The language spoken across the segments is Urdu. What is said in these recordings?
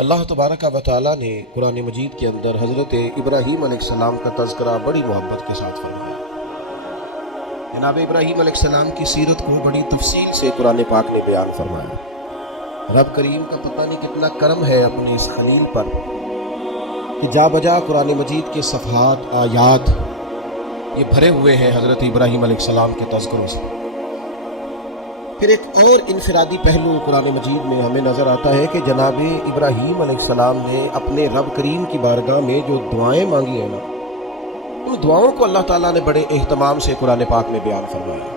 اللہ تبارک و تعالیٰ نے قرآن مجید کے اندر حضرت ابراہیم علیہ السلام کا تذکرہ بڑی محبت کے ساتھ فرمایا۔ جناب ابراہیم علیہ السلام کی سیرت کو بڑی تفصیل سے قرآن پاک نے بیان فرمایا۔ رب کریم کا پتہ نہیں کتنا کرم ہے اپنے اس خلیل پر کہ جا بجا قرآن مجید کے صفحات آیات یہ بھرے ہوئے ہیں حضرت ابراہیم علیہ السلام کے تذکروں سے۔ پھر ایک اور انفرادی پہلو قرآن مجید میں ہمیں نظر آتا ہے کہ جناب ابراہیم علیہ السلام نے اپنے رب کریم کی بارگاہ میں جو دعائیں مانگی ہیں نا، ان دعاؤں کو اللہ تعالیٰ نے بڑے اہتمام سے قرآن پاک میں بیان فرمایا۔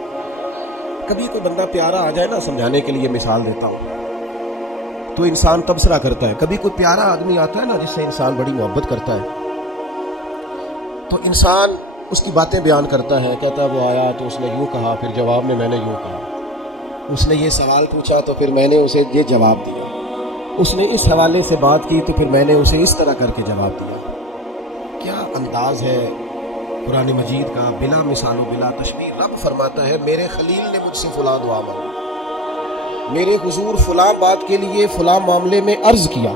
کبھی کوئی بندہ پیارا آ جائے نا، سمجھانے کے لیے مثال دیتا ہوں، تو انسان تبصرہ کرتا ہے۔ کبھی کوئی پیارا آدمی آتا ہے نا جس سے انسان بڑی محبت کرتا ہے، تو انسان اس کی باتیں بیان کرتا ہے، کہتا ہے وہ آیا تو اس نے یوں کہا، پھر جواب میں نے یوں کہا، اس نے یہ سوال پوچھا تو پھر میں نے اسے یہ جواب دیا، اس نے اس حوالے سے بات کی تو پھر میں نے اسے اس طرح کر کے جواب دیا۔ کیا انداز ہے قرآن مجید کا، بلا مثال و بلا تشبیہ رب فرماتا ہے میرے خلیل نے مجھ سے فلاں دعا مانگی، میرے حضور فلاں بات کے لیے فلاں معاملے میں عرض کیا۔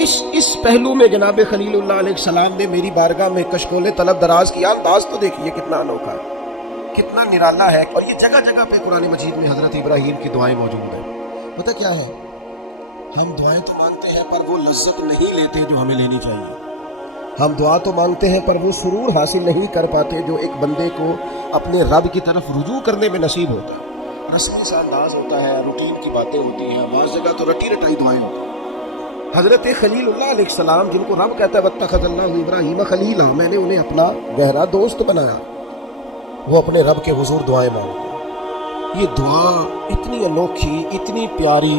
اس پہلو میں جناب خلیل اللہ علیہ السلام نے میری بارگاہ میں کشکول طلب دراز کیا۔ انداز تو دیکھیے کتنا انوکھا ہے، کتنا نرالا ہے، اور یہ جگہ جگہ پہ قرآن مجید میں حضرت ابراہیم کی دعائیں موجود ہیں۔ پتہ کیا ہے، ہم دعائیں تو مانگتے ہیں پر وہ لذت نہیں لیتے جو ہمیں لینی چاہیے۔ ہم دعا تو مانگتے ہیں پر وہ سرور حاصل نہیں کر پاتے جو ایک بندے کو اپنے رب کی طرف رجوع کرنے میں نصیب ہوتا ہے۔ رسمی سا انداز ہوتا ہے، روٹین کی باتیں ہوتی ہیں، بعض جگہ تو رٹی رٹائی دعائیں ہوتی ہیں۔ حضرت خلیل اللہ علیہ السلام جن کو رب کہتا ہے واتخذ اللہ ابراہیم خلیلا، میں نے انہیں اپنا گہرا دوست بنایا، وہ اپنے رب کے حضور دعائیں مانگتے۔ یہ دعا اتنی انوکھی، اتنی پیاری،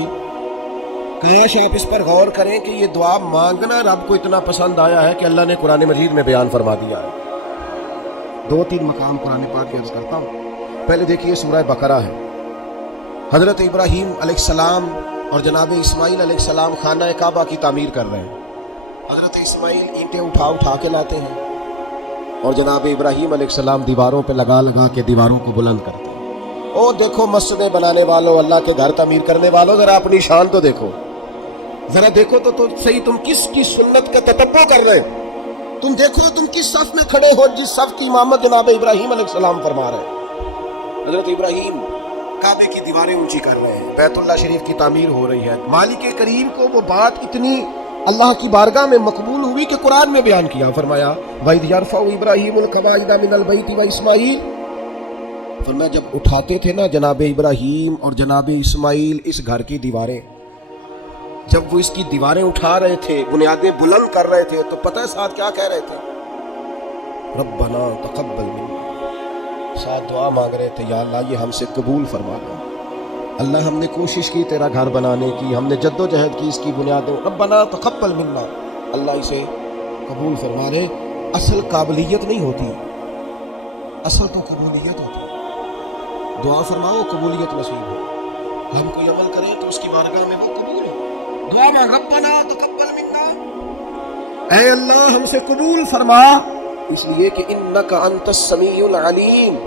کاش آپ اس پر غور کریں کہ یہ دعا مانگنا رب کو اتنا پسند آیا ہے کہ اللہ نے قرآن مجید میں بیان فرما دیا ہے۔ 2-3 مقام قرآن پاک کی عرض کرتا ہوں۔ پہلے دیکھیے سورہ بقرہ ہے، حضرت ابراہیم علیہ السلام اور جناب اسماعیل علیہ السلام خانہ کعبہ کی تعمیر کر رہے ہیں۔ حضرت اسماعیل اینٹیں اٹھا کے لاتے ہیں اور جناب ابراہیم علیہ السلام دیواروں پہ لگا کے دیواروں کو بلند کرتے ہیں۔ او دیکھو مسجدیں بنانے والوں، اللہ کے گھر تعمیر کرنے والوں، ذرا اپنی شان تو دیکھو، ذرا دیکھو تو صحیح تم کس کی سنت کا تتبع کر رہے ہو، تم دیکھو تم کس صف میں کھڑے ہو جس صف کی امامت جناب ابراہیم علیہ السلام فرما رہے ہیں۔ حضرت ابراہیم کعبے کی دیواریں اونچی کر رہے ہیں، بیت اللہ شریف کی تعمیر ہو رہی ہے۔ مالک کریم کو وہ بات اتنی اللہ کی بارگاہ میں مقبول ہوئی کہ قرآن میں بیان کیا، فرمایا وَإِذْ يَرْفَعُ إِبْرَاهِيمُ الْقَوَاعِدَ مِنَ الْبَيْتِ وَإِسْمَاعِيلُ، فرمایا جب اٹھاتے تھے نا جناب ابراہیم اور جناب اسماعیل اس گھر کی دیواریں، جب وہ اس کی دیواریں اٹھا رہے تھے، بنیادیں بلند کر رہے تھے، تو پتہ ہے ساتھ کیا کہہ رہے تھے؟ ربنا تقبل منا، ساتھ دعا مانگ رہے تھے یا اللہ یہ ہم سے قبول فرما لو، اللہ ہم نے کوشش کی تیرا گھر بنانے کی، ہم نے جد و جہد کی اس کی بنیادوں، ربنا تقبل منا، اللہ اسے قبول فرما لے۔ اصل قابلیت نہیں ہوتی، اصل تو قبولیت ہوتی ہے۔ دعا فرماؤ قبولیت نصیب ہو، ہم کوئی عمل کریں تو اس کی بارگاہ میں وہ قبول ہو۔ دعا میں ربنا تقبل منا، اے اللہ ہم سے قبول فرما، اس لیے کہ انک انت السمیع العلیم،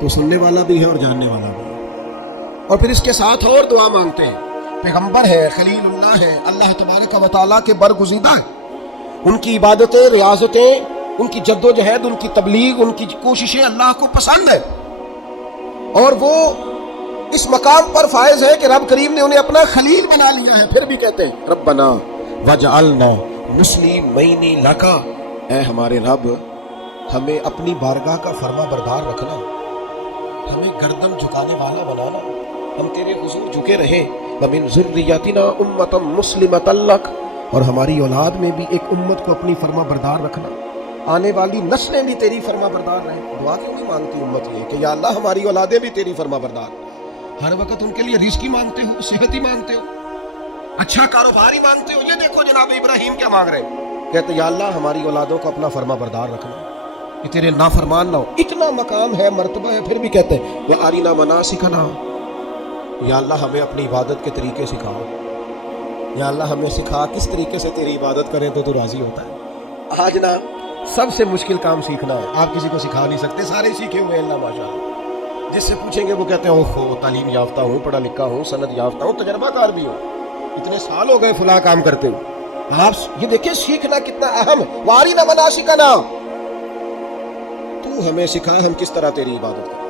تو سننے والا بھی ہے اور جاننے والا بھی ہے۔ اور پھر اس کے ساتھ اور دعا مانگتے ہیں، پیغمبر ہے، خلیل اللہ ہے، اللہ تبارک و تعالیٰ کے برگزیدہ ہے، ان کی عبادتیں، ریاضتیں، ان کی جد و جہد، ان کی تبلیغ، ان کی کوششیں اللہ کو پسند ہے، اور وہ اس مقام پر فائز ہے کہ رب کریم نے انہیں اپنا خلیل بنا لیا ہے۔ پھر بھی کہتے ہیں ربنا وجعلنا مسلمین لک، اے ہمارے رب ہمیں اپنی بارگاہ کا فرما بردار رکھنا، ہمیں گردن جھکانے والا بنانا، ہم تیرے حضور جھکے رہے۔ وَمِن ذُرِّيَّتِنَا أُمَّةً مُّسْلِمَةً لَكَ، اور ہماری اولاد میں بھی ایک امت کو اپنی فرما بردار رکھنا، آنے والی نسلیں بھی تیری فرما بردار رہیں۔ دعا کیوں نہیں مانگتی امت یہ کہ یا اللہ ہماری اولادیں بھی تیری فرما بردار، ہر وقت ان کے لیے رزق ہی مانگتے ہو، صحت ہی مانگتے ہو، اچھا کاروبار ہی مانگتے ہو۔ یہ دیکھو جناب ابراہیم کیا مانگ رہے ہیں، کہتے یا اللہ ہماری اولادوں کو اپنا فرما بردار رکھنا، کہ تیرے نافرمان نہ ہو۔ اتنا مقام ہے، مرتبہ ہے، پھر بھی کہتے ہیں وَأَرِنَا مَنَاسِكَنَا، یا اللہ ہمیں اپنی عبادت کے طریقے سکھاؤ، یا اللہ ہمیں سکھا کس طریقے سے تیری عبادت کریں تو راضی ہوتا ہے۔ آج نا سب سے مشکل کام سیکھنا ہے، آپ کسی کو سکھا نہیں سکتے، سارے سیکھے ہوئے اللہ ماشاءاللہ، جس سے پوچھیں گے وہ کہتے ہیں اوہ تعلیم یافتہ ہوں، پڑھا لکھا ہوں، سند یافتہ ہوں، تجربہ کار بھی ہوں، اتنے سال ہو گئے فلاں کام کرتے ہوئے. آپ یہ دیکھیں سیکھنا کتنا اہم ہے. وارنا مناسکنا، تو ہمیں سکھا ہم کس طرح تیری عبادت کریں.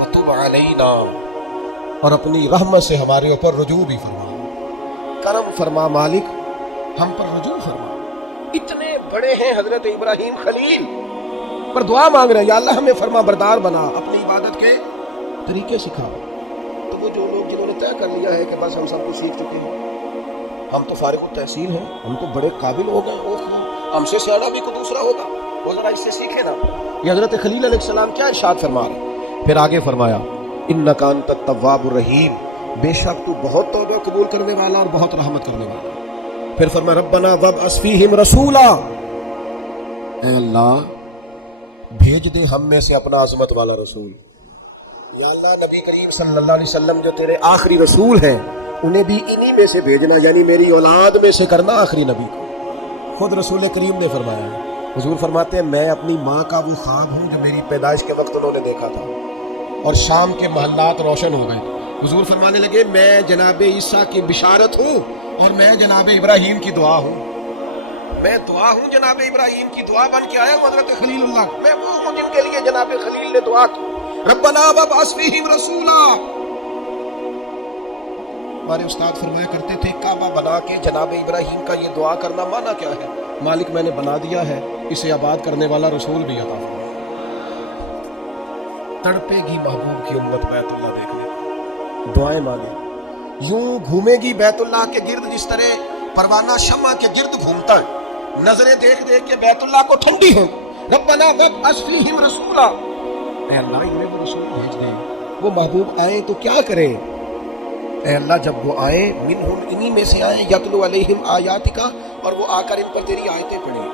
وتب علینا، اور اپنی رحمت سے ہمارے اوپر رجوع بھی فرما، کرم فرما مالک، ہم پر رجوع فرما. اتنے بڑے ہیں حضرت ابراہیم خلیل، پر دعا مانگ رہے ہیں یا اللہ ہمیں فرما بردار بنا، اپنی عبادت کے طریقے سکھا. تو وہ جو لوگ جنہوں نے طے کر لیا ہے کہ بس ہم سب کچھ سیکھ چکے ہیں، ہم تو فارغ التحصیل ہیں، ہم تو بڑے قابل ہو گئے، ہم سے سیاڑا بھی کوئی دوسرا ہوگا، وہ ذرا اس سے سیکھے نا. یہ حضرت خلیل علیہ السلام کیا ارشاد فرما رہے. پھر آگے فرمایا انک انت التواب الرحیم، بے شک تو بہت توبہ قبول کرنے والا اور بہت رحمت کرنے والا. پھر فرمایا ربنا وابعث فیہم رسولا، اے اللہ بھیج دے ہم میں سے اپنا عظمت والا رسول. یا اللہ نبی کریم صلی اللہ علیہ وسلم جو تیرے آخری رسول ہیں انہیں بھی انہی میں سے بھیجنا، یعنی میری اولاد میں سے کرنا آخری نبی کو. خود رسول کریم نے فرمایا، حضور فرماتے ہیں میں اپنی ماں کا وہ خواب ہوں جو میری پیدائش کے وقت انہوں نے دیکھا تھا اور شام کے محلات روشن ہو گئے. حضور فرمانے لگے میں جناب عیسیٰ کی بشارت ہوں اور میں جناب ابراہیم کی دعا ہوں. میں دعا ہوں، جناب ابراہیم کی دعا بن کے آیا حضرت خلیل اللہ. میں وہ ہوں جن کے لیے جناب خلیل نے دعا کی ربنا وابعث فیہم رسولا. ہمارے استاد فرمایا کرتے تھے کعبہ بنا کے جناب ابراہیم کا یہ دعا کرنا معنی کیا ہے؟ مالک میں نے بنا دیا ہے، اسے آباد کرنے والا رسول بھی عطا فرما. تڑپے گی محبوب کی امت بیت اللہ دیکھنے، دعائیں مانگے، یوں گھومے گی بیت اللہ کے گرد جس طرح پروانہ شمع کے گرد گھومتا ہے. نظریں دیکھ دیکھ کے بیت اللہ کو ٹھنڈی ہو. ربنا وابعث فیہم رسولا، اے اللہ انہیں وہ رسول بھیج دے. وہ محبوب آئیں تو کیا کریں؟ اے اللہ جب وہ آئیں منہم انہی میں سے آئیں، یتلو علیہم آیاتک، اور وہ آ کر ان پر تیری آیتیں پڑھیں.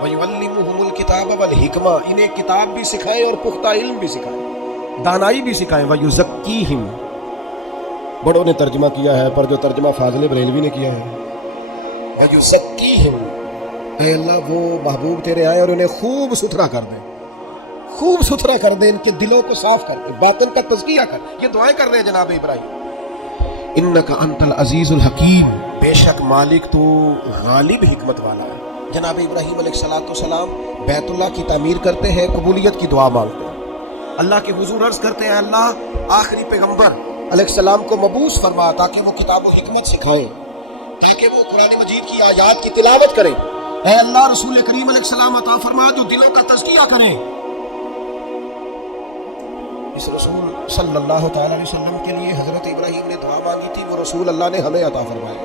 وَيُعَلِّمُهُمُ الْكِتَابَ وَالْحِکْمَةَ، انہیں کتاب بھی سکھائیں اور پختہ علم بھی سکھائیں، دانائی بھی سکھائیں. وَيُزَكِّيهِمْ، بڑوں نے ترجمہ کیا ہے پر جو ترجمہ فاضل بریلوی نے کیا ہے وَيُزَكِّيهِمْ، اے اللہ وہ محبوب تیرے آئے اور انہیں خوب ستھرا کر دے، خوب ستھرا کر دے، ان کے دلوں کو صاف کر دے، باطن کا تزکیہ کر. یہ دعائیں کر رہے ہیں جناب ابراہیم. انک انت العزیز الحکیم، بے شک مالک تو غالب حکمت والا ہے. جناب ابراہیم علیہ السلام بیت اللہ کی تعمیر کرتے ہیں، قبولیت کی دعا مانگتے ہیں، اللہ کے حضور عرض کرتے ہیں اللہ آخری پیغمبر علیہ السلام کو مبعوث فرما تاکہ وہ کتاب و حکمت سکھائیں، تاکہ وہ قرآن مجید کی آیات کی تلاوت کریں. اے اللہ رسول کریم علیہ السلام عطا فرما جو دلوں کا تزکیہ کریں. اس رسول صلی اللہ تعالی علیہ وسلم کے لیے حضرت ابراہیم نے دعا مانگی تھی، وہ رسول اللہ نے ہمیں عطا فرمایا.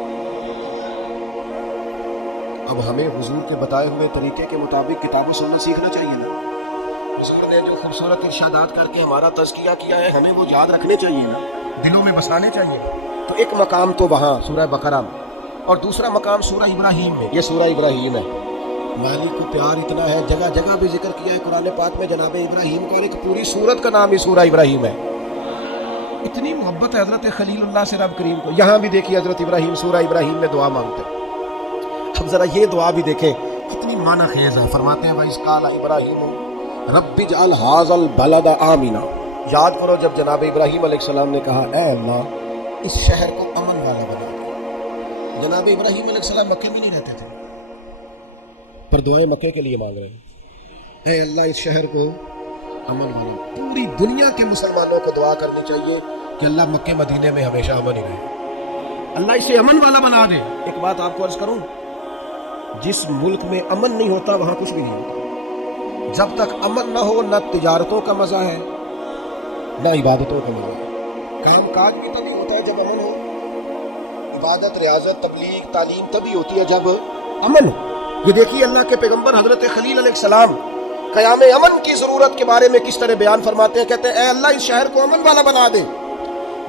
اب ہمیں حضور کے بتائے ہوئے طریقے کے مطابق کتاب و سنت سیکھنا چاہیے نا. حضور نے جو خوبصورت ارشادات کر کے ہمارا تزکیہ کیا ہے ہمیں وہ یاد رکھنے چاہیے نا، دلوں میں بسانے چاہیے. تو ایک مقام تو وہاں سورہ بقرہ میں اور دوسرا مقام سورہ ابراہیم میں. یہ سورہ ابراہیم ہے، مالک کو پیار اتنا ہے، جگہ جگہ بھی ذکر کیا ہے قرآن پاک میں جناب ابراہیم کو، اور ایک پوری سورت کا نام ہی سورہ ابراہیم ہے. اتنی محبت ہے حضرت خلیل اللہ سے رب کریم کو. یہاں بھی دیکھیے حضرت ابراہیم سورہ ابراہیم میں دعا مانگتے ہیں. اب ذرا یہ دعا بھی دیکھیں کتنی معنی خیز ہے. فرماتے ہیں وَإِذْ قَالَ إِبْرَاهِيمُ رَبِّ اجْعَلْ هَٰذَا الْبَلَدَ آمِنًا. یاد کرو جب جناب ابراہیم علیہ السلام نے کہا اے اللہ اس شہر کو امن والا بنا دے. جناب ابراہیم علیہ السلام مکے میں نہیں رہتے تھے پر دعائیں مکے کے لیے مانگ رہے ہیں. اے اللہ اس شہر کو امن والا. پوری دنیا کے مسلمانوں کو دعا کرنی چاہیے کہ اللہ مکے مدینے میں ہمیشہ امن ہی رہے، اللہ اسے امن والا بنا دے. ایک بات آپ کو عرض کروں، جس ملک میں امن نہیں ہوتا وہاں کچھ بھی نہیں ہوتا. جب تک امن نہ ہو نہ تجارتوں کا مزہ ہے نہ عبادتوں کا مزہ ہے. کام کاج بھی تبھی ہوتا ہے جب امن ہو، عبادت ریاضت تبلیغ تعلیم تبھی ہوتی ہے جب امن ہو. یہ دیکھیے اللہ کے پیغمبر حضرت خلیل علیہ السلام قیام امن کی ضرورت کے بارے میں کس طرح بیان فرماتے ہیں. کہتے ہیں اے اللہ اس شہر کو امن والا بنا دے.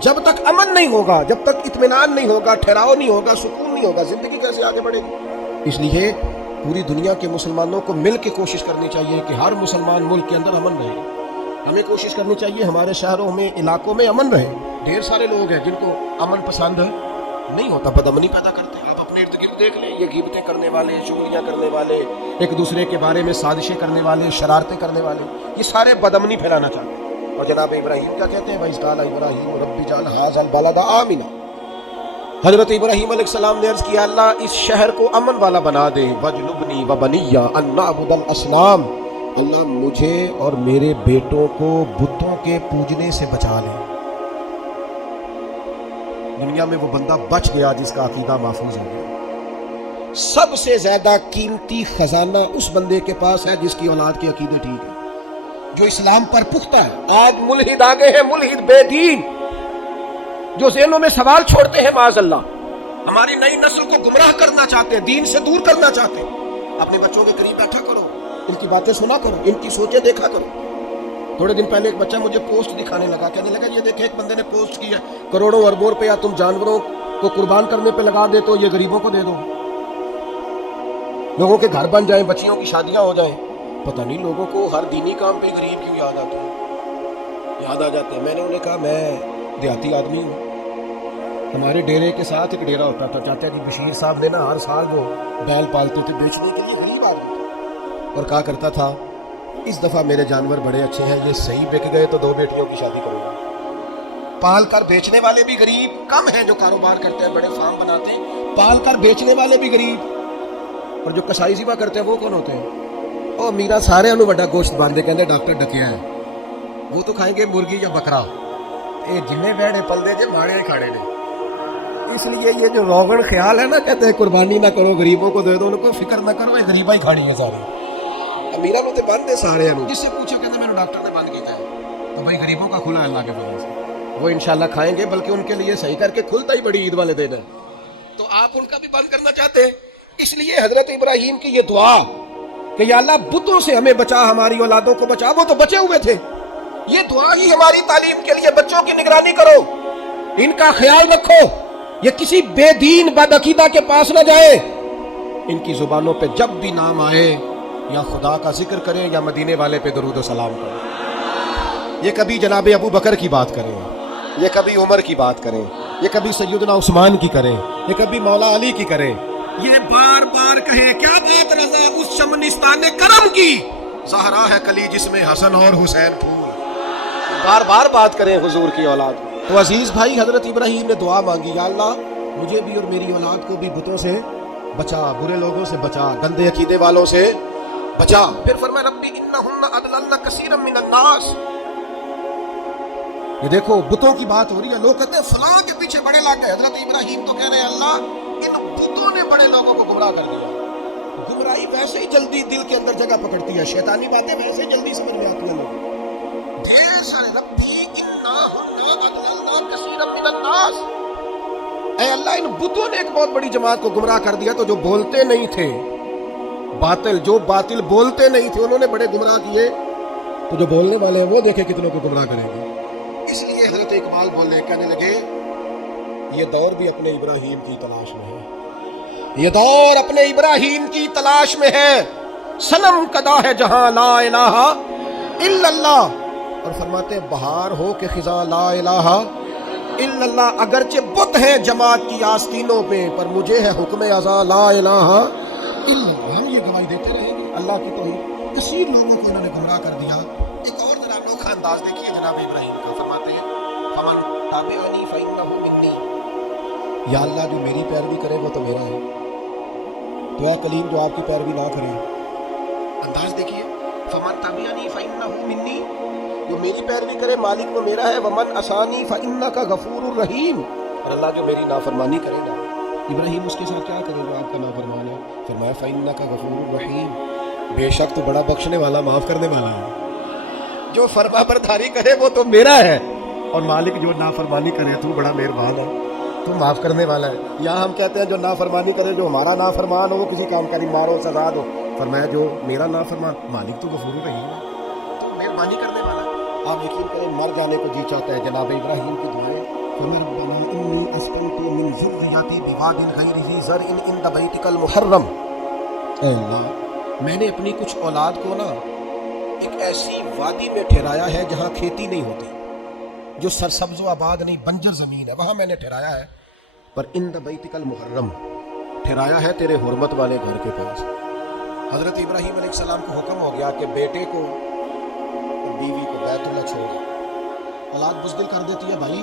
جب تک امن نہیں ہوگا، جب تک اطمینان نہیں ہوگا، ٹھہراؤ نہیں ہوگا، سکون نہیں ہوگا، زندگی کیسے آگے بڑھے گی؟ اس لیے پوری دنیا کے مسلمانوں کو مل کے کوشش کرنی چاہیے کہ ہر مسلمان ملک کے اندر امن رہے. ہمیں کوشش کرنی چاہیے ہمارے شہروں میں علاقوں میں امن رہے. ڈھیر سارے لوگ ہیں جن کو امن پسند نہیں ہوتا، بدامنی پیدا کرتے ہیں. آپ اپنے ارد گرد دیکھ لیں، یہ غیبتیں کرنے والے، چغلیاں کرنے والے، ایک دوسرے کے بارے میں سازشیں کرنے والے، شرارتیں کرنے والے، یہ سارے بدامنی پھیلانا چاہتے ہیں. اور جناب ابراہیم کیا کہتے ہیں وَإِذْ قَالَ إِبْرَاهِيمُ رَبِّ اجْعَلْ هَٰذَا الْبَلَدَ آمِنًا. حضرت ابراہیم علیہ السلام نے عرض کیا اللہ اس شہر کو امن والا بنا دے، وجنبنی وبنی ان نعبد الاصنام، اللہ مجھے اور میرے بیٹوں کو بتوں کے پوجنے سے بچا لے۔ دنیا میں وہ بندہ بچ گیا جس کا عقیدہ محفوظ ہو گیا۔ سب سے زیادہ قیمتی خزانہ اس بندے کے پاس ہے جس کی اولاد کے عقیدے ٹھیک ہے، جو اسلام پر پختہ ہے۔ آج ملحد آگے ہیں، ملحد بے دین، جو ذہنوں میں سوال چھوڑتے ہیں معاذ اللہ، ہماری نئی نسل کو گمراہ کرنا چاہتے ہیں، دین سے دور کرنا چاہتے ہیں۔ اپنے بچوں کے قریب بیٹھا کرو، ان کی باتیں سنا کرو، ان کی سوچیں دیکھا کرو۔ تھوڑے دن پہلے ایک بچہ مجھے پوسٹ دکھانے لگا، کہنے لگا یہ دیکھیں ایک بندے نے پوسٹ کی ہے، کروڑوں اربوں روپیہ تم جانوروں کو قربان کرنے پہ لگا دے تو یہ غریبوں کو دے دو، لوگوں کے گھر بن جائیں، بچیوں کی شادیاں ہو جائیں۔ پتہ نہیں لوگوں کو ہر دینی کام پہ غریب کیوں یاد آتے ہیں، یاد آ جاتے ہیں۔ میں نے انہیں کہا میں دیہاتی آدمی ہوں، ہمارے ڈیرے کے ساتھ ایک ڈیرا ہوتا تھا، چاچا جی بشیر صاحب نے نا ہر سال وہ بیل پالتے تھے بیچنے کے لیے، غریب آدمی تھے، اور کہا کرتا تھا اس دفعہ میرے جانور بڑے اچھے ہیں، یہ صحیح بک گئے تو 2 بیٹیوں کی شادی کروں گا۔ پال کر بیچنے والے بھی غریب کم ہیں، جو کاروبار کرتے ہیں بڑے فارم بناتے ہیں، پال کر بیچنے والے بھی غریب، اور جو کسائی سیوا کرتے ہیں وہ کون ہوتے ہیں؟ او میرا سارے انہوں بڑا گوشت باندھے کہندے ڈاکٹر ڈکیا ہے، وہ تو کھائیں گے مرغی یا بکرا، اے جنے بیڑے پل دے جے ماڑے کھاڑے نے۔ اس لیے یہ جو روغن خیال ہے نا، کہتے ہیں قربانی نہ کرو غریبوں کو دے دو، ان کو فکر نہ کرو، یہ غریبہ ہی کھاڑی ہے سارے، امیرہ نو تے بند دے سارے انہوں، جس سے پوچھو کہتے ہیں میں ڈاکٹر نے بند کیتا ہے، تو بھائی غریبوں کا کھلا ہے اللہ کے فضل سے، وہ انشاءاللہ کھائیں گے، بلکہ ان کے لیے صحیح کر کے کھلتا ہی بڑی عید والے دن ہے، تو آپ ان کا بھی بند کرنا چاہتے ہیں۔ اس لیے حضرت ابراہیم کی یہ دعا کہ یا اللہ بتوں سے ہمیں بچا، ہماری اولادوں کو بچا، وہ تو بچے ہوئے تھے، یہ دعا ہی ہماری تعلیم کے لیے، بچوں کی نگرانی کرو، ان کا خیال رکھو، یہ کسی بے دین بد عقیدہ کے پاس نہ جائے، ان کی زبانوں پہ جب بھی نام آئے یا خدا کا ذکر کریں یا مدینے والے پہ درود و سلام کریں، یہ کبھی جناب ابو بکر کی بات کریں، یہ کبھی عمر کی بات کریں، یہ کبھی سیدنا عثمان کی کریں، یہ کبھی مولا علی کی کریں، یہ بار بار کہیں کیا بات رضا اس شمنستان کرم کی، زہرا ہے کلی جس میں حسن اور حسین پھول، بار بار بات کریں حضور کی اولاد۔ تو عزیز بھائی حضرت ابراہیم نے دعا مانگی، یا اللہ مجھے بھی اور میری اولاد کو بھی بتوں سے بچا، برے لوگوں سے بچا، گندے عقیدے والوں سے بچا۔ پھر فرمایا ربی انہن اضللن کثیرا من الناس، یہ دیکھو بتوں کی بات ہو رہی ہے، لوگ کہتے ہیں فلاں کے پیچھے بڑے لگ گئے، حضرت ابراہیم تو کہہ رہے ہیں اللہ ان بتوں نے بڑے لوگوں کو گمراہ کر دیا۔ گمراہی ویسے ہی جلدی دل کے اندر جگہ پکڑتی ہے، شیطانی باتیں ویسے ہی جلدی سمجھ میں آتی ہیں لوگ، ڈھیر سارے ربی اے اللہ ان بتوں نے ایک بہت بڑی جماعت کو گمراہ کر دیا، تو جو بولتے نہیں تھے باطل، جو باطل بولتے نہیں تھے انہوں نے بڑے گمراہ کیے، تو جو بولنے والے ہیں وہ دیکھیں کتنوں کو گمراہ کریں گے۔ اس لیے حضرت اقبال بولنے کہنے لگے یہ دور بھی اپنے ابراہیم کی تلاش میں ہے، یہ دور اپنے ابراہیم کی تلاش میں ہے، صنم کدا ہے جہاں لا الہ الا اللہ، اور فرماتے ہیں بہار ہو کہ خزاں لا الہ الا اللہ، اگرچہ بت ہیں جماعت کی آستینوں پہ، پر مجھے ہے حکم ازا لا الہ الا اللہ۔ ہم یہ گواہی دیتے رہیں گے اللہ کی توحید، کثیر لوگوں کو انہوں نے گمراہ کر دیا۔ ایک اور ذرا انوکھا انداز دیکھیے جناب ابراہیم کا، فرماتے ہیں فمن تابعنی فانہ منی، یا اللہ جو میری پیروی کرے وہ تو میرا ہے، تو اے کلیم جو آپ کی پیروی نہ کرے، انداز دیکھیے، فمن تابعنی فانہ منی، جو میری پیروی کرے مالک وہ میرا ہے، ومن عصانی فانک غفور الرحیم، اور اللہ جو میری نافرمانی کرے گا، ابراہیم اس کے ساتھ کیا کرے جو آپ کا نافرمان ہے، فرمایا فانک غفور الرحیم، بے شک تو بڑا بخشنے والا معاف کرنے والا ہے، جو فرما برداری کرے وہ تو میرا ہے، اور مالک جو نافرمانی کرے تو بڑا مہربان ہے، تو معاف کرنے والا ہے۔ یہاں ہم کہتے ہیں جو نافرمانی کرے، جو ہمارا نافرمان ہو وہ کسی کام کا نہیں، مارو سزا دو، فرمایا جو میرا نافرمان مالک تو غفور الرحیم ہے، تو مہربانی کرنے والا ہے۔ آپ یقین کریں مر جانے کو جی چاہتا ہے جناب ابراہیم کی دعائیں، فَمَا رَبَّنَا إِنِّي أَسْكَنْتُ مِنْ ذُرِّيَّتِي بِوَادٍ غَيْرِ ذِي زَرْعٍ عِنْدَ بَيْتِكَ الْمُحَرَّمِ، اے اللہ میں نے اپنی کچھ اولاد کو نا ایک ایسی وادی میں ٹھہرایا ہے جہاں کھیتی نہیں ہوتی، جو سرسبز و آباد نہیں، بنجر زمین ہے، وہاں میں نے ٹھہرایا ہے، پر عِنْدَ بَيْتِكَ الْمُحَرَّمِ ٹھہرایا ہے تیرے حرمت والے گھر کے پاس۔ حضرت ابراہیم علیہ السلام کو حکم ہو گیا کہ بیٹے کو بیوی کو بیت اللہ چھوڑ، اولاد بزدل کر دیتی ہے بھائی،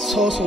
100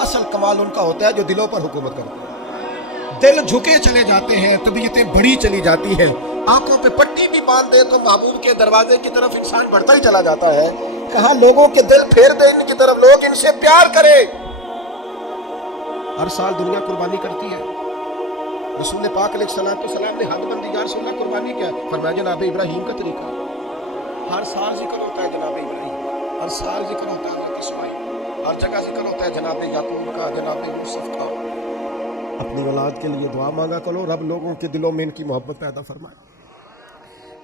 اصل کمال ان کا ہوتا ہے جو دلوں پر حکومت کرتے ہیں. دل جھکے چلے جاتے ہیں، طبیعتیں بڑی چلی جاتی ہیں، آنکھوں پہ پٹی بھی باندھ دے تو محبوب کے دروازے کی طرف انسان بڑھتا ہی چلا جاتا ہے. کہا لوگوں کے دل پھیر دے ان کی طرف، لوگ ان سے پیار کرے. ہر سال دنیا قربانی کرتی ہے. رسول پاک علیہ السلام نے حد بندی، یا رسول اللہ قربانی کیا ہے؟ فرمایا جناب ابراہیم کا طریقہ. ہر سال ذکر ہوتا ہے جناب ابراہیم، ہر سال ذکر ہوتا ہے حضرت اسماعیل، ہر جگہ ذکر ہوتا ہے جناب یعقوب کا، جناب یوسف کا. اپنی اولاد کے لیے دعا مانگا کرو، رب لوگوں کے دلوں میں ان کی محبت پیدا فرمائے.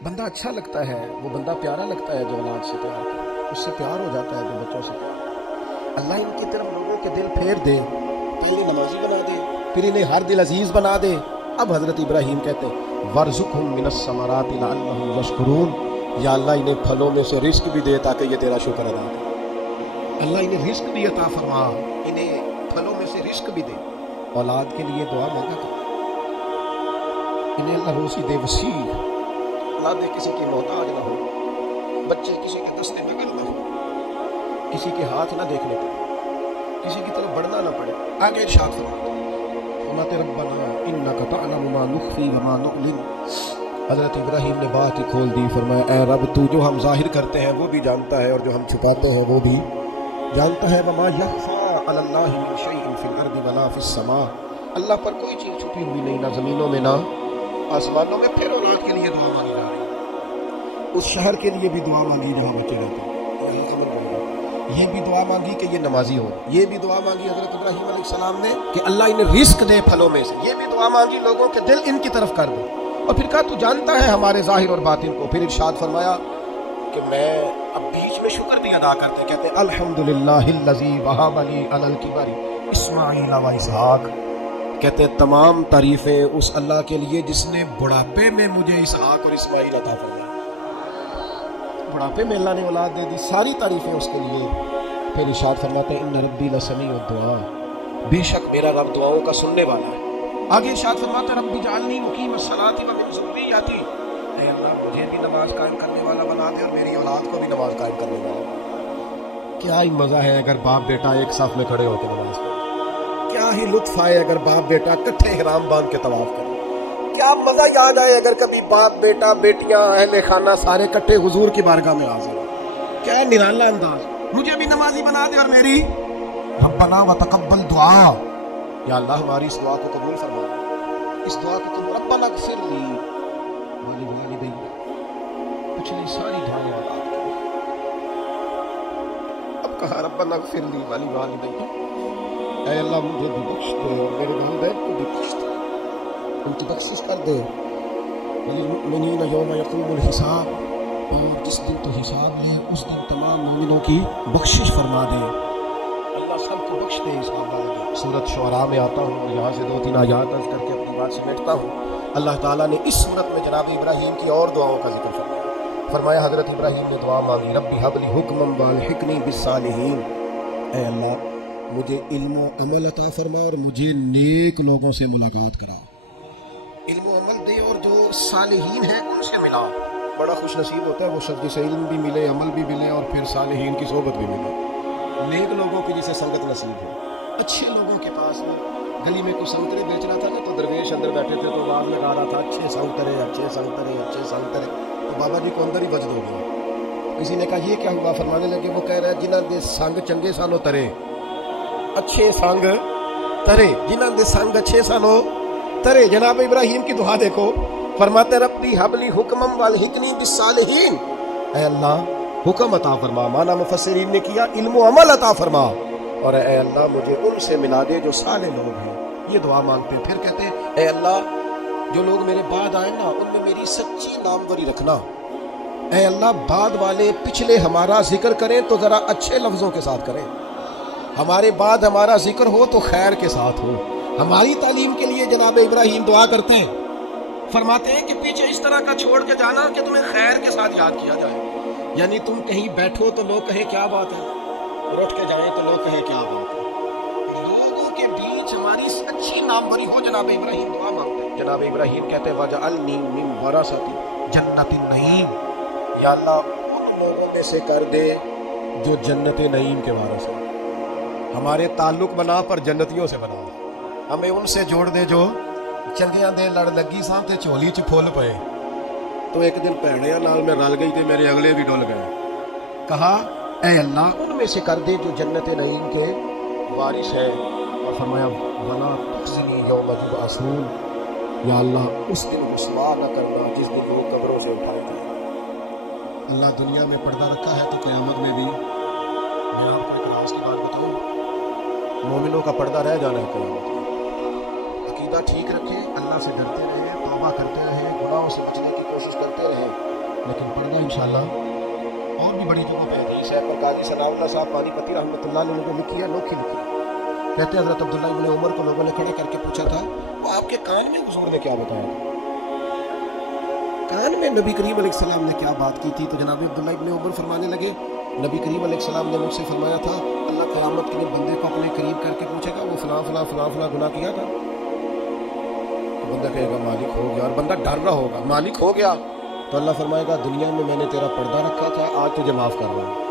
بندہ اچھا لگتا ہے، وہ بندہ پیارا لگتا ہے جو اولاد سے پیار کرے، اس سے پیار ہو جاتا ہے جو بچوں سے پیار. اللہ ان کی طرف لوگوں کے دل پھیر دے، پہلے نمازی بنا دے، پھر انہیں ہر دل عزیز بنا دے. اب حضرت ابراہیم کہتے ہیں وَارْزُقْهُم مِّنَ الثَّمَرَاتِ لَعَلَّهُمْ يَشْكُرُونَ، یا اللہ انہیں پھلوں میں سے رزق بھی دے تاکہ یہ تیرا شکر ادا کریں. اللہ انہیں رزق بھی عطا فرما، انہیں پھلوں میں سے رزق بھی دے. اولاد کے لیے دعا مانگا کرو، انہیں اللہ روزی دے وسیع، اولادیں کسی کی محتاج نہ ہو، بچے کسی کے دستے نگل نہ ہو، کسی کے ہاتھ نہ دیکھنے پڑے، کسی کی طرف بڑھنا نہ پڑے. آگے ارشاد فرماتے ربنا انک تعلم ما نخفی وما نعلن. حضرت ابراہیم نے بات ہی کھول دی، فرمایا اے رب تو جو ہم ظاہر کرتے ہیں وہ بھی جانتا ہے، اور جو ہم چھپاتے ہیں وہ بھی جانتا ہے. وما یخفی علی اللہ من شیء فی الارض ولا فی السماء، اللہ پر کوئی چیز چھپی ہوئی نہیں، نہ زمینوں میں نہ آسمانوں میں. پھر اولاد کے لیے دعا مانگی جا رہی ہے، اس شہر کے لیے بھی دعا مانگی جہاں بچے رہتے ہیں، یہ بھی دعا مانگی کہ یہ نمازی ہو، یہ بھی دعا مانگی حضرت ابراہیم علیہ السلام نے کہ اللہ انہیں رزق دے پھلوں میں سے، یہ بھی دعا مانگی لوگوں کے دل ان کی طرف کر دے. اور پھر کہا تو جانتا ہے ہمارے ظاہر اور باطن کو. پھر ارشاد فرمایا کہ میں اب بیچ میں شکر بھی ادا کرتے، کہتے الحمدللہ الذی وہب لی علی الکبر اسماعیل و اسحاق. کہتے تمام تعریفیں اس اللہ کے لیے جس نے بڑھاپے میں مجھے اسحاق اور اسماعیل عطا فرمایا. بڑھاپے میں اللہ نے اولاد دے دی، ساری تعریفیں اس کے لیے. پھر ارشاد فرماتے ہیں ان ربی لسمیع الدعاء، بے شک میرا رب دعاؤں کا سننے والا ہے. آگے ارشاد فرماتے ہیں رب اجعلنی مقیم الصلاۃ ومن ذریتی، اے اللہ مجھے بھی نماز قائم کرنے والا بنا دے اور میری اولاد کو بھی نماز قائم کرنے والا بنا. کیا ہی مزہ ہے اگر باپ بیٹا ایک صف میں کھڑے ہو کے نماز پڑھیں، کیا ہی لطف آئے اگر باپ بیٹا اکٹھے احرام باندھ کے طواف کریں، کیا مزہ یاد آئے اگر کبھی باپ بیٹا بیٹیاں اہل خانہ سارے کٹھے حضور کی بارگاہ میں حاضر ہوں. کیا نرالا انداز. مجھے بھی نمازی بنا دے اور میری ربنا وتقبل دعا، یا اللہ ہماری اس دعا کو قبول فرما، اس دعا کو قبول. ربنا اغفر لی ولوالدی، پچھلی ساری دعائیں اولاد کی. اب کہا ربنا اغفر لی ولوالدی، اے اللہ مجھے بھی بخش دے اور میرے والدین کو بھی بخش دے، ان کی بخشش کر دے. وللمؤمنین یوم یقوم الحساب، اور جس دن تو حساب لے اس دن تمام مومنوں کی بخشش فرما دے. اللہ سب کو بخش دے حساب والے دن. سورۃ شعراء میں آتا ہوں، یہاں سے 2-3 آیات عرض کر کے اپنی بات سمیٹتا ہوں. اللہ تعالیٰ نے اس صورت میں جناب ابراہیم کی اور دعاؤں کا ذکر فرمایا. فرمایا حضرت ابراہیم نے دعا مانگی ربی ھب لی حکما والحقنی بالصالحین، اے اللہ مجھے علم و عمل عطا فرما اور مجھے نیک لوگوں سے ملاقات کرا. علم و عمل دے اور جو صالحین ہیں ان سے ملا. بڑا خوش نصیب ہوتا ہے وہ شخص جسے علم بھی ملے، عمل بھی ملے اور پھر صالحین کی صحبت بھی ملے، نیک لوگوں کی جسے سنگت نصیب ہو. اچھے لوگوں کے پاس نا، گلی میں کوئی سنترے بیچ رہا تھا نا تو درویش اندر بیٹھے تھے تو آواز لگا رہا تھا اچھے سنترے اچھے سنترے اچھے سنترے. تو بابا جی کو اندر ہی وجد ہو گیا. کسی نے کہا یہ کیا ہوا؟ فرمانے لگے وہ کہہ رہا ہے جنہاں دے سنگ چنگے سانو ترے، اچھے سنگ ترے، جنہاں دے سنگ اچھے سانو ترے. جناب ابراہیم کی دعا دیکھو، فرماتے ربی ھب لی حکما والحقنی بالصالحین، اے اللہ حکم عطا فرما، مانا مفسرین نے کیا علم و عمل عطا فرما، اور اے اللہ مجھے ان سے ملا دے جو صالح لوگ ہیں. یہ دعا مانگتے ہیں. پھر کہتے ہیں اے اللہ جو لوگ میرے بعد آئے نا ان میں میری سچی ناموری رکھنا. اے اللہ بعد والے پچھلے ہمارا ذکر کریں تو ذرا اچھے لفظوں کے ساتھ کریں، ہمارے بعد ہمارا ذکر ہو تو خیر کے ساتھ ہو. ہماری تعلیم کے لیے جناب ابراہیم دعا کرتے ہیں، فرماتے ہیں کہ پیچھے اس طرح کا چھوڑ کے جانا کہ تمہیں خیر کے ساتھ یاد کیا جائے. یعنی تم کہیں بیٹھو تو لوگ کہیں کیا بات ہے، اور اٹھ کے جائیں تو لوگ کہیں کیا بات ہے. لوگوں کے بیچ ہماری اچھی ناموری ہو. جناب ابراہیم دعا مانگتے ہیں. جناب ابراہیم کہتے ہیں وَجَعَلْنِي مِن وَرَثَةِ جَنَّةِ النَّعِيمِ، یا اللہ ان لوگوں میں سے کر دے جو جنت نعیم کے وارث ہیں. ہمارے تعلق بنا پر جنتیوں سے بنا، ہمیں ان سے جوڑ دے جو چنگیاں دے لڑ لگی ساں تے چولی چ پھول پئے۔ تو ایک دن پیڑیاں نال میں رل گئی تے میرے اگلے بھی ڈول گئے۔ کہا اے اللہ ان میں سے کر دے جو جنت نعیم کے وارث ہے، اور فرمایا ولا تخزنی یوم یبعثون، یا اللہ اس دن رسوا نہ کرنا جس دن لوگ قبروں سے اٹھائے جائیں۔ اللہ دنیا میں پردہ رکھا ہے تو قیامت میں بھی۔ میں آپ کو ایک راز کی بات بتاؤں، مومنوں کا پردہ رہ جانا ہے قیامت میں۔ عقیدہ ٹھیک رکھے، اللہ سے ڈرتے رہے، توبہ کرتے رہے، گناہوں سے بچنے کی کوشش کرتے رہے، لیکن پردہ انشاءاللہ اور بھی بڑی جگہ پہ حدیث ہے۔ پر قاضی ثناء اللہ صاحب پانی پتی رحمۃ اللہ علیہ نے لکھی ہے، نوکھی لکھی ہے۔ کہتے حضرت عبداللہ ابن عمر کو لوگوں نے کھڑے کر کے پوچھا تھا وہ آپ کے کان میں حضور نے کیا بتایا تھا، کان میں نبی کریم علیہ السلام نے کیا بات کی تھی؟ تو جناب عبداللہ ابن عمر فرمانے لگے نبی کریم علیہ السلام نے مجھ سے فرمایا تھا اللہ قیامت کے دن بندے کو اپنے قریب کر کے پوچھے گا وہ فلاں فلاں فلاں فلاں گناہ کیا تھا، تو بندہ کہے گا مالک ہو گیا، اور بندہ ڈر رہا ہوگا مالک ہو گیا، تو اللہ فرمائے گا دنیا میں نے تیرا پردہ رکھا تھا، آج تجھے معاف کر رہا ہوں،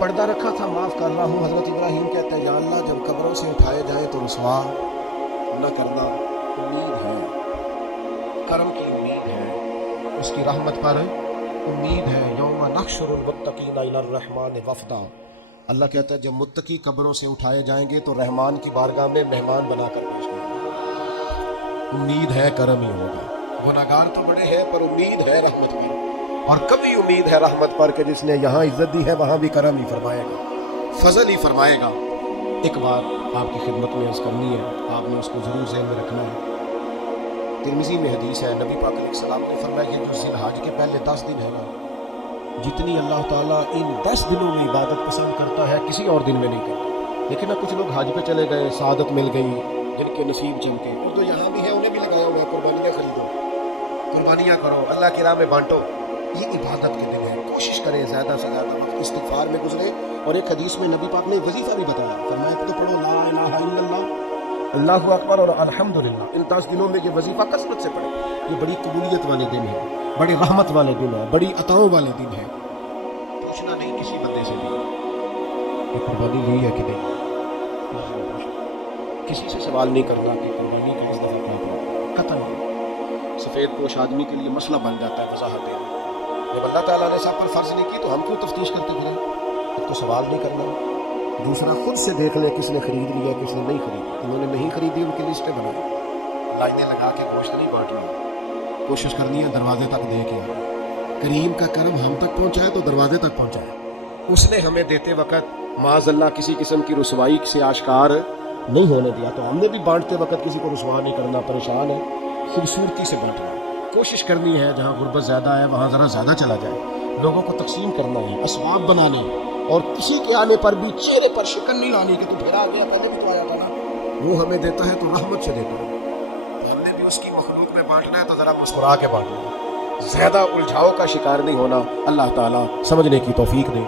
پردہ رکھا تھا معاف کر رہا ہوں۔ حضرت ابراہیم کہتے ہیں یا اللہ جب قبروں سے اٹھائے جائیں تو رسوا نہ کرنا، امید ہے، کرم کی امید ہے، اس کی رحمت پر امید ہے۔ یوم نحشر المتقین الی الرحمن وفدا، اللہ کہتا ہے جب متقی قبروں سے اٹھائے جائیں گے تو رحمان کی بارگاہ میں مہمان بنا کر پیش کریں گے، امید ہے کرم ہی ہوگا۔ گناہگار تو بڑے ہیں پر امید ہے رحمت پر، اور کبھی امید ہے رحمت پر کہ جس نے یہاں عزت دی ہے وہاں بھی کرم ہی فرمائے گا، فضل ہی فرمائے گا۔ ایک بات آپ کی خدمت میں عرض کرنی ہے، آپ نے اس کو ضرور ذہن میں رکھنا ہے۔ ترمذی میں حدیث ہے، نبی پاک علیہ السلام نے فرمایا یہ جو ذی الحج کے پہلے 10 دن ہے نا، جتنی اللہ تعالیٰ ان 10 دنوں میں عبادت پسند کرتا ہے کسی اور دن میں نہیں کرتا۔ لیکن اب کچھ لوگ حج پہ چلے گئے، سعادت مل گئی، جن کے نصیب چمکے، اور جو یہاں بھی ہے انہیں بھی لگایا ہوا ہے قربانیاں خریدو، قربانیاں کرو، اللہ کی راہ میں بانٹو۔ یہ عبادت کے دن ہے، کوشش کریں زیادہ سے زیادہ وقت استغفار میں گزرے۔ اور ایک حدیث میں نبی پاک نے وظیفہ بھی بتایا، فرمایا تو پڑھو لا الہ الا اللہ، اللہ اکبر اور الحمدللہ، ان 10 دنوں میں یہ وظیفہ کثرت سے پڑھیں۔ یہ بڑی قبولیت والے دن ہے، بڑی رحمت والے دن ہے، بڑی عطاؤں والے دن ہے۔ پوچھنا نہیں کسی بندے سے بھی کہ قربانی لی ہے کہ نہیں، کسی سے سوال نہیں کرنا کہ قربانی کا اس دفعہ کیا پڑا، قطعا نہیں۔ سفید پوش آدمی کے لیے مسئلہ بن جاتا ہے وضاحت دینا، جب اللہ تعالیٰ نے سب پر فرض نہیں کی تو ہم کیوں تفتیش کرتے پھریں؟ ایک تو سوال نہیں کرنا، دوسرا خود سے دیکھ لیں کس نے خرید لیا کس نے نہیں خریدی، انہوں نے نہیں خریدی ان کی لسٹیں بنائیں، لائنیں لگا کے گوشت نہیں بانٹنا، کوشش کرنی ہے دروازے تک دے کے آنا۔ کریم کا کرم ہم تک پہنچائے تو دروازے تک پہنچائے، اس نے ہمیں دیتے وقت معاذ اللہ کسی قسم کی رسوائی سے آشکار نہیں ہونے دیا، تو ہم نے بھی بانٹتے وقت کسی کو رسوا نہیں کرنا، پریشان ہے، خوبصورتی سے بانٹنا، کوشش کرنی ہے جہاں غربت زیادہ ہے وہاں ذرا زیادہ چلا جائے، لوگوں کو تقسیم کرنا ہے، اسباب بنانے، اور کسی کے آنے پر بھی چہرے پر شکن نہیں لانی کہ تو پھر آ گیا، پہلے بھی تو آیا تھا نا۔ وہ ہمیں دیتا ہے تو رحمت سے دیتا ہے، ہم نے بھی اس کی مخلوق میں بانٹنا ہے تو ذرا مسکرا کے بانٹنا ہے، زیادہ الجھاؤ کا شکار نہیں ہونا۔ اللہ تعالیٰ سمجھنے کی توفیق دے۔